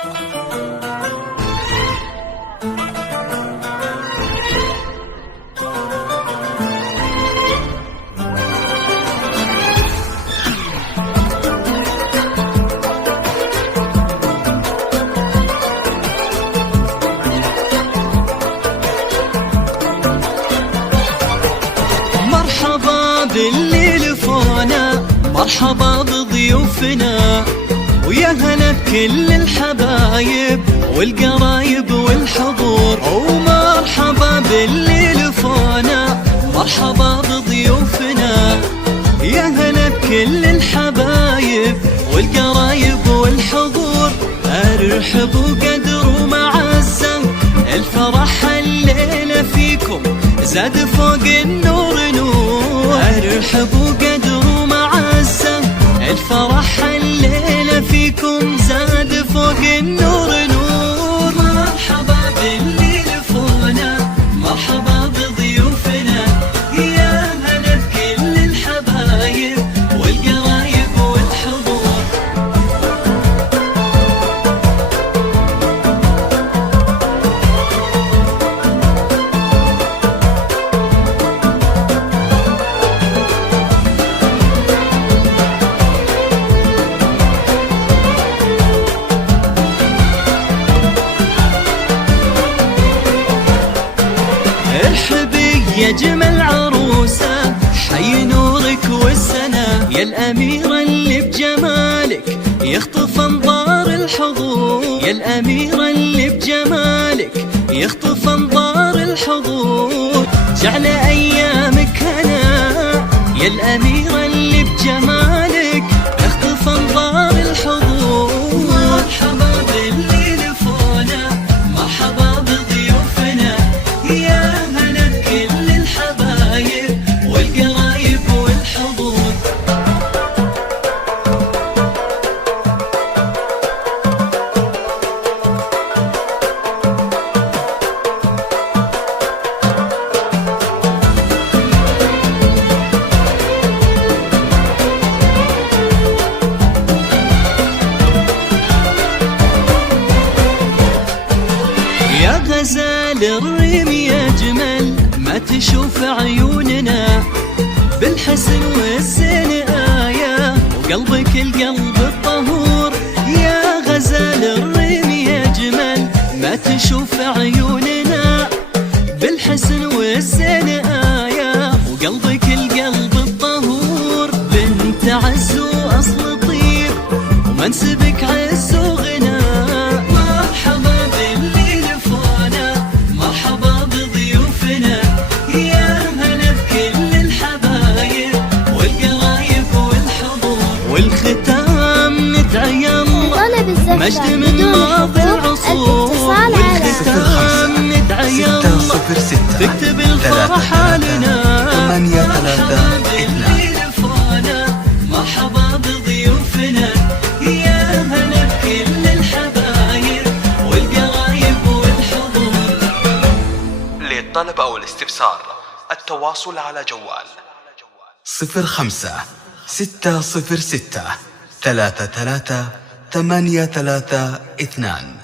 مرحبا باللي لفونا، مرحبا بضيوفنا، ويا هلا بكل الحبايب والقرايب والحضور. ومرحبا باللي لفونا، مرحبا بضيوفنا، يا هلا بكل الحبايب والقرايب والحضور. ارحب وقدر ومعزة، الفرح الليلة فيكم زاد فوق النور نور. ارحب وقدر ومعزة، الفرح الليلة فيكم زاد فوق النور نور. مرحبا باللي لفونا، مرحبا بضيوفنا، يا هلا بكل الحبايب والقرايب والحضور. ارحبي يا جمل عروسة، حي نورك والسنة، يا الأميرة اللي بجمالك يخطف أنظار الحضور. يا الأميرة اللي بجمالك يخطف أنظار الحضور، جعل أيامك هنا. يا الأميرة اللي بجمالك يخطف أنظار الحضور. مرحبا باللي لفونا، مرحبا بضيوفنا، يا هلا بكل الحبايب والقرايب والحضور. يا غزال الريم يا جمل ما تشوف عيوننا، بالحسن والزين آية وقلبك القلب الطهور. يا غزال الريم يا جمل ما تشوف عيوننا، بالحسن والزين آية وقلبك القلب الطهور. بنت عز وأصل طيب ومنسبك عز وغناء. مرحبا باللي لفونا، مرحبا بضيوفنا، يا هلا بكل الحبايب والقرايب والحضور. والختام ندعي الله مجد من ماضي العصور. والختام ندعي الله تكتب الفرح لنا. مرحبا باللي لفونا، مرحبا بضيوفنا، يا هلا بكل الحبايب والقرايب والحضور. للطلب أو الاستفسار التواصل على جوال 05-606-33-832.